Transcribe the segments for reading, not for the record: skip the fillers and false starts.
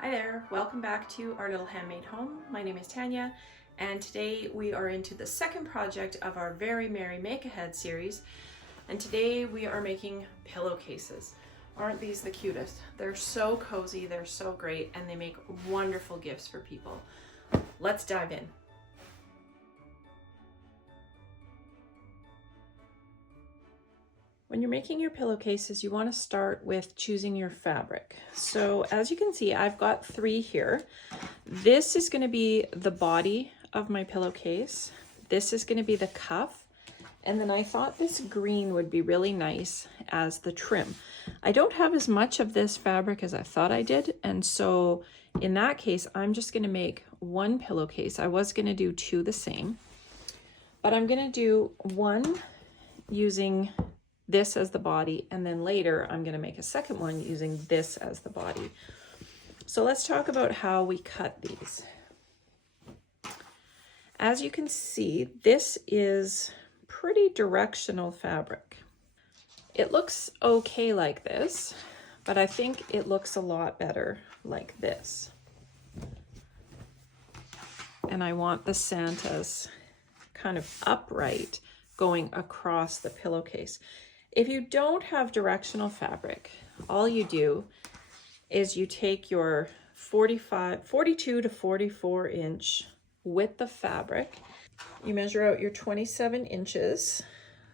Hi there, welcome back to our little handmade home. My name is Tanya, and today we are into the second project of our Very Merry Make Ahead series. And today we are making pillowcases. Aren't these the cutest? They're so cozy, they're so great, and they make wonderful gifts for people. Let's dive in. When you're making your pillowcases, you want to start with choosing your fabric. So as you can see, I've got 3 here. This is going to be the body of my pillowcase. This is going to be the cuff. And then I thought this green would be really nice as the trim. I don't have as much of this fabric as I thought I did. And so in that case, I'm just going to make 1 pillowcase. I was going to do 2 the same, but I'm going to do 1 using this as the body, and then later I'm going to make a second one using this as the body. So let's talk about how we cut these. As you can see, this is pretty directional fabric. It looks okay like this, but I think it looks a lot better like this. And I want the Santas kind of upright going across the pillowcase. If you don't have directional fabric, all you do is you take your 42 to 44 inch width of fabric. You measure out your 27 inches.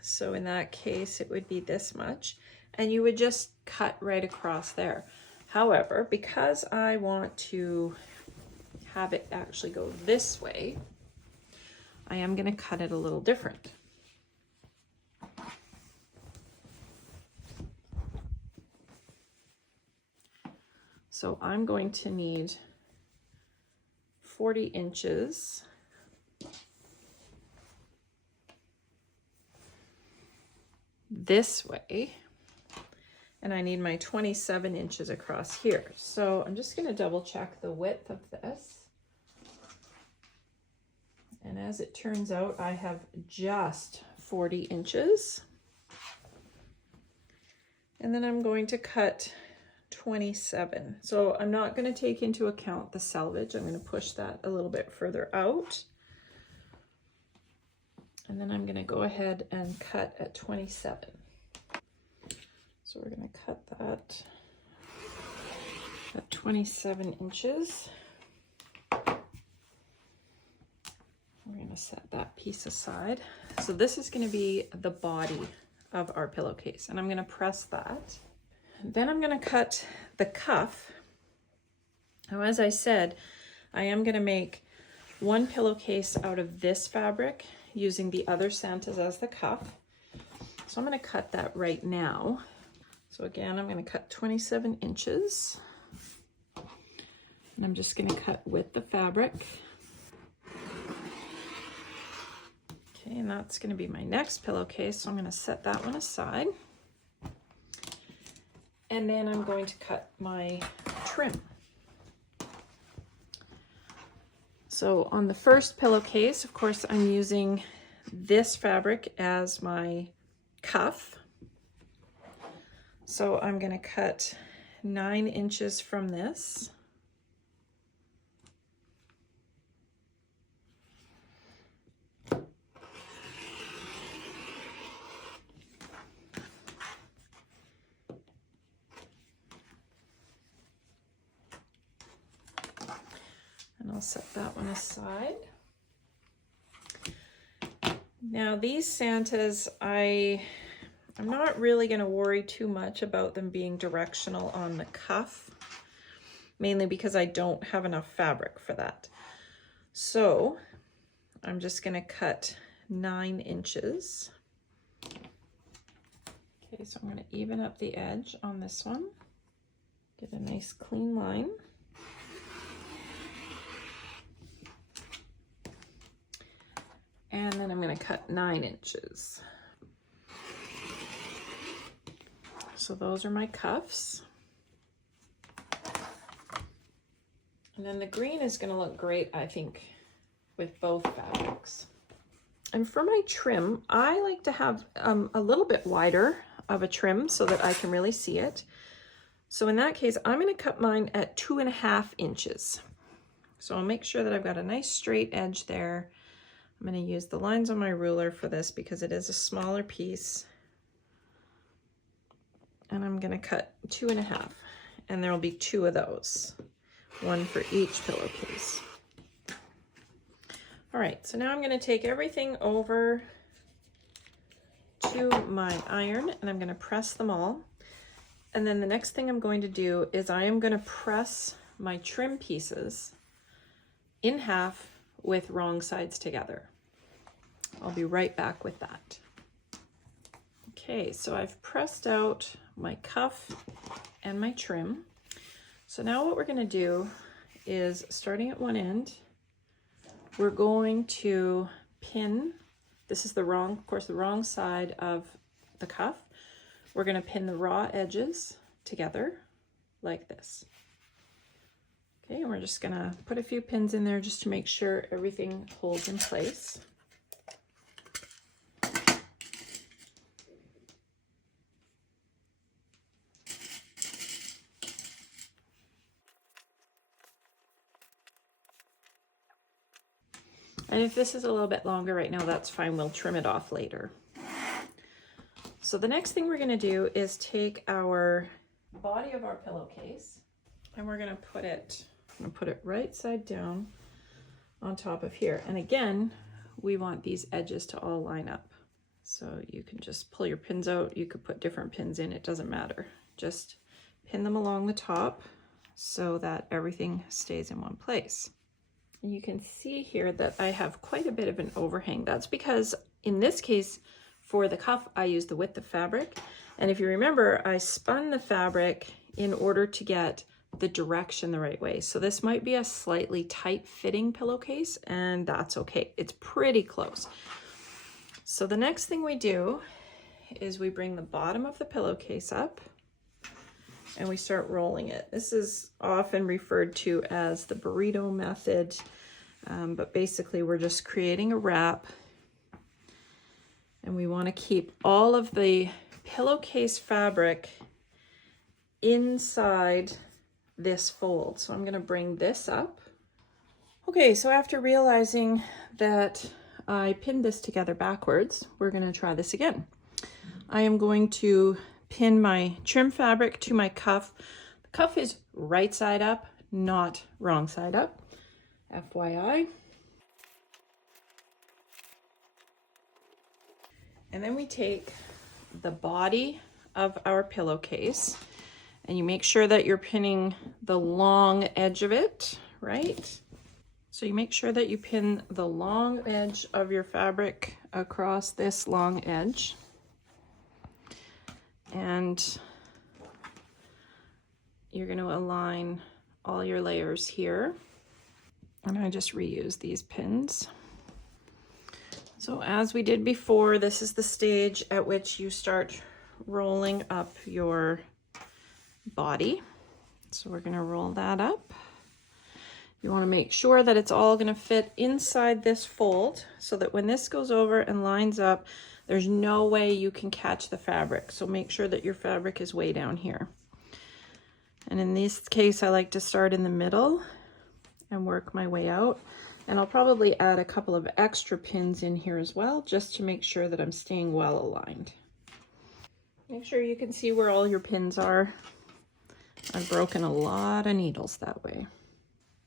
So in that case, it would be this much, and you would just cut right across there. However, because I want to have it actually go this way, I am going to cut it a little different. So I'm going to need 40 inches this way, and I need my 27 inches across here. So I'm just going to double check the width of this. And as it turns out, I have just 40 inches. And then I'm going to cut 27. So I'm not going to take into account the selvage. I'm going to push that a little bit further out. And then I'm going to go ahead and cut at 27. So we're going to cut that at 27 inches. We're going to set that piece aside. So this is going to be the body of our pillowcase, and I'm going to press that. Then I'm going to cut the cuff. Now, as I said, I am going to make 1 pillowcase out of this fabric using the other Santas as the cuff. So I'm going to cut that right now. So again, I'm going to cut 27 inches. And I'm just going to cut with the fabric. Okay, and that's going to be my next pillowcase. So I'm going to set that one aside. And then I'm going to cut my trim. So on the first pillowcase, of course, I'm using this fabric as my cuff. So I'm going to cut 9 inches from this. And I'll set that one aside. Now these Santas, I'm not really going to worry too much about them being directional on the cuff, mainly because I don't have enough fabric for that. So I'm just going to cut 9 inches. Okay, so I'm going to even up the edge on this one, get a nice clean line. And then I'm going to cut 9 inches. So those are my cuffs. And then the green is going to look great, I think, with both fabrics. And for my trim, I like to have a little bit wider of a trim so that I can really see it. So in that case, I'm going to cut mine at 2.5 inches. So I'll make sure that I've got a nice straight edge there. I'm going to use the lines on my ruler for this because it is a smaller piece. And I'm going to cut 2.5, and there will be 2 of those, 1 for each pillowcase. All right, so now I'm going to take everything over to my iron and I'm going to press them all. And then the next thing I'm going to do is I am going to press my trim pieces in half with wrong sides together. I'll be right back with that. Okay, so I've pressed out my cuff and my trim. So now what we're going to do is, starting at one end, we're going to pin, this is the wrong, of course, the wrong side of the cuff. We're going to pin the raw edges together like this. Okay, and we're just going to put a few pins in there just to make sure everything holds in place. And if this is a little bit longer right now, that's fine. We'll trim it off later. So the next thing we're going to do is take our body of our pillowcase and we're going to put it right side down on top of here. And again, we want these edges to all line up. So you can just pull your pins out. You could put different pins in, it doesn't matter. Just pin them along the top so that everything stays in one place. And you can see here that I have quite a bit of an overhang. That's because in this case, for the cuff, I used the width of fabric. And if you remember, I spun the fabric in order to get the direction the right way. So this might be a slightly tight fitting pillowcase, and that's okay. It's pretty close. So the next thing we do is we bring the bottom of the pillowcase up and we start rolling it. This is often referred to as the burrito method, but basically we're just creating a wrap, and we want to keep all of the pillowcase fabric inside this fold. So I'm going to bring this up. Okay, so after realizing that I pinned this together backwards, we're going to try this again. I am going to pin my trim fabric to my cuff. The cuff is right side up, not wrong side up, FYI. And then we take the body of our pillowcase and you make sure that you're pinning the long edge of it, right? So you make sure that you pin the long edge of your fabric across this long edge. And you're going to align all your layers here. And I just reuse these pins. So as we did before, this is the stage at which you start rolling up your body. So we're going to roll that up. You want to make sure that it's all going to fit inside this fold so that when this goes over and lines up, there's no way you can catch the fabric. So make sure that your fabric is way down here. And in this case, I like to start in the middle and work my way out. And I'll probably add a couple of extra pins in here as well, just to make sure that I'm staying well aligned. Make sure you can see where all your pins are. I've broken a lot of needles that way.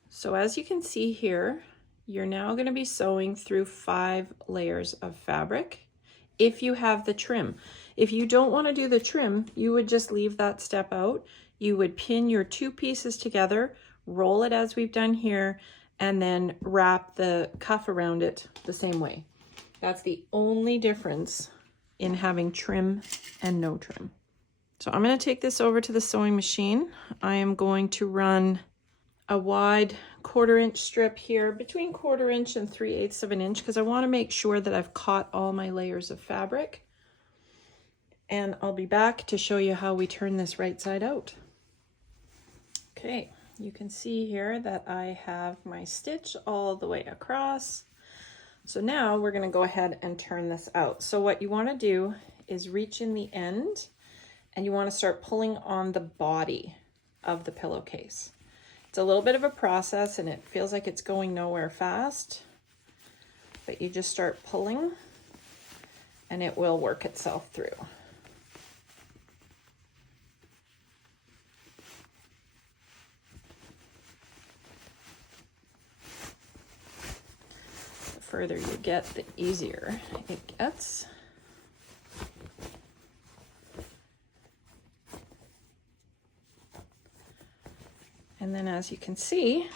So as you can see here, you're now going to be sewing through 5 layers of fabric if you have the trim. If you don't want to do the trim, you would just leave that step out. You would pin your 2 pieces together, roll it as we've done here, and then wrap the cuff around it the same way. That's the only difference in having trim and no trim. So I'm going to take this over to the sewing machine. I am going to run a wide 1/4 inch strip here, between 1/4 inch and 3/8 of an inch, because I want to make sure that I've caught all my layers of fabric. And I'll be back to show you how we turn this right side out. Okay, you can see here that I have my stitch all the way across. So now we're going to go ahead and turn this out. So what you want to do is reach in the end and you want to start pulling on the body of the pillowcase. It's a little bit of a process and it feels like it's going nowhere fast, but you just start pulling and it will work itself through. The further you get, the easier it gets. And then as you can see,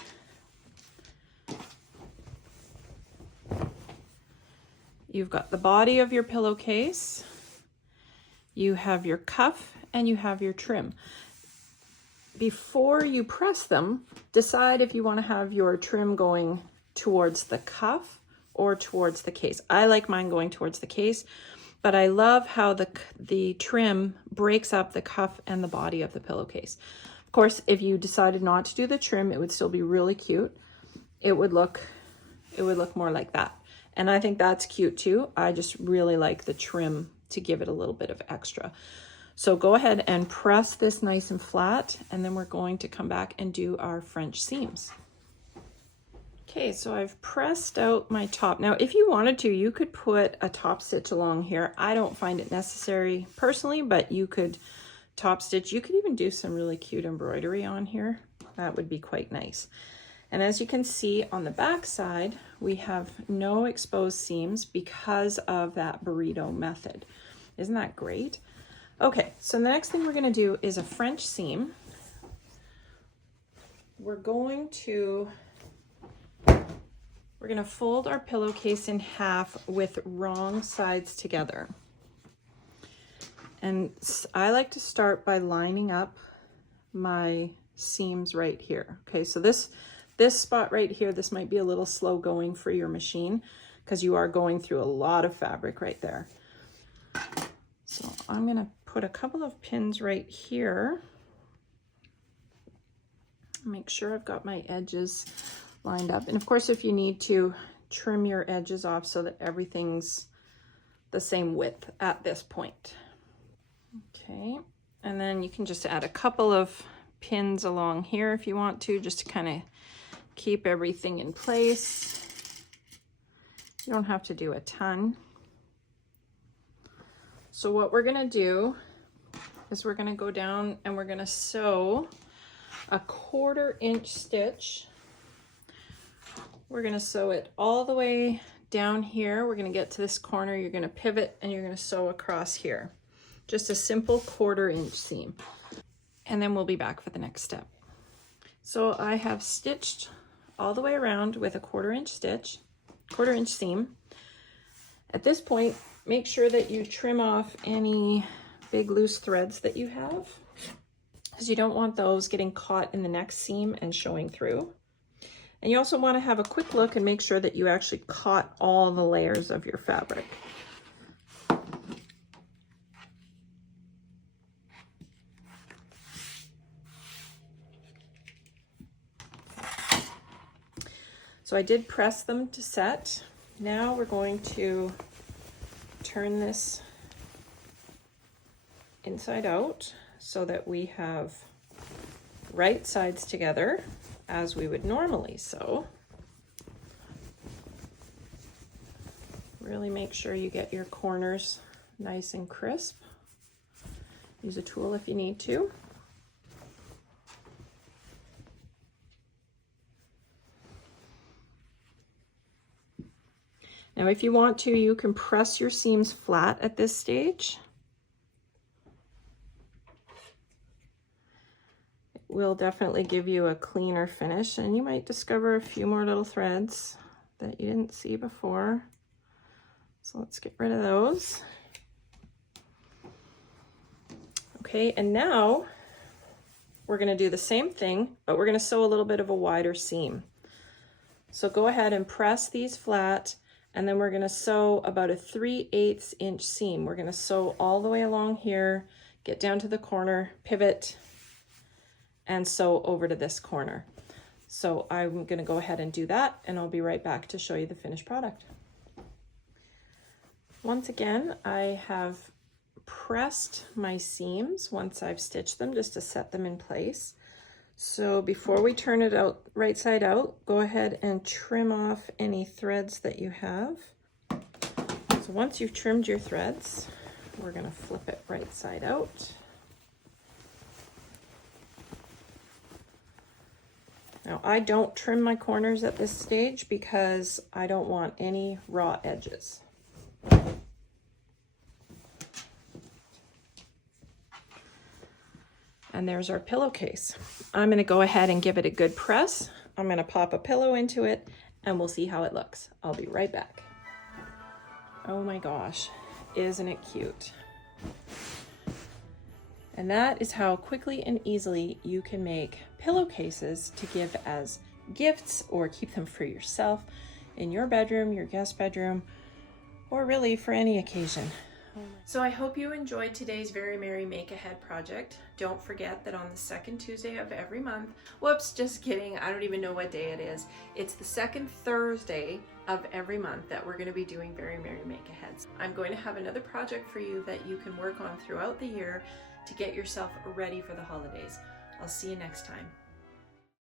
you've got the body of your pillowcase, you have your cuff, and you have your trim. Before you press them, decide if you want to have your trim going towards the cuff or towards the case. I like mine going towards the case, but I love how the trim breaks up the cuff and the body of the pillowcase. Of course, if you decided not to do the trim, it would still be really cute. It would look more like that. And I think that's cute too. I just really like the trim to give it a little bit of extra. So go ahead and press this nice and flat, and then we're going to come back and do our French seams. Okay, so I've pressed out my top. Now, if you wanted to, you could put a top stitch along here. I don't find it necessary personally, but you could top stitch. You could even do some really cute embroidery on here. That would be quite nice. And as you can see on the back side, we have no exposed seams because of that burrito method. Isn't that great? Okay, so the next thing we're going to do is a French seam. We're going to fold our pillowcase in half with wrong sides together. And I like to start by lining up my seams right here. Okay, so this spot right here, this might be a little slow going for your machine because you are going through a lot of fabric right there. So I'm gonna put a couple of pins right here. Make sure I've got my edges lined up. And of course, if you need to, trim your edges off so that everything's the same width at this point. Okay, and then you can just add a couple of pins along here if you want to, just to kind of keep everything in place. You don't have to do a ton. So what we're gonna do is we're gonna go down and we're gonna sew a 1/4 inch stitch. We're gonna sew it all the way down here. We're gonna get to this corner, you're gonna pivot and you're gonna sew across here. Just a simple 1/4 inch seam. And then we'll be back for the next step. So I have stitched all the way around with a 1/4 inch stitch, 1/4 inch seam. At this point, make sure that you trim off any big loose threads that you have, because you don't want those getting caught in the next seam and showing through. And you also want to have a quick look and make sure that you actually caught all the layers of your fabric. So I did press them to set. Now we're going to turn this inside out so that we have right sides together as we would normally sew. Really make sure you get your corners nice and crisp. Use a tool if you need to. Now, if you want to, you can press your seams flat at this stage. It will definitely give you a cleaner finish, and you might discover a few more little threads that you didn't see before. So let's get rid of those. Okay, and now we're going to do the same thing, but we're going to sew a little bit of a wider seam. So go ahead and press these flat, and then we're going to sew about a 3/8 inch seam. We're going to sew all the way along here, get down to the corner, pivot, and sew over to this corner. So I'm going to go ahead and do that, and I'll be right back to show you the finished product. Once again, I have pressed my seams once I've stitched them just to set them in place. So before we turn it out right side out, go ahead and trim off any threads that you have. So once you've trimmed your threads, we're going to flip it right side out. Now I don't trim my corners at this stage because I don't want any raw edges. And there's our pillowcase. I'm going to go ahead and give it a good press. I'm going to pop a pillow into it and we'll see how it looks. I'll be right back. Oh my gosh, isn't it cute? And that is how quickly and easily you can make pillowcases to give as gifts or keep them for yourself in your bedroom, your guest bedroom, or really for any occasion. So I hope you enjoyed today's Very Merry Make Ahead project. Don't forget that on the second Tuesday of every month, whoops, just kidding, I don't even know what day it is. It's the second Thursday of every month that we're going to be doing Very Merry Make Aheads. I'm going to have another project for you that you can work on throughout the year to get yourself ready for the holidays. I'll see you next time.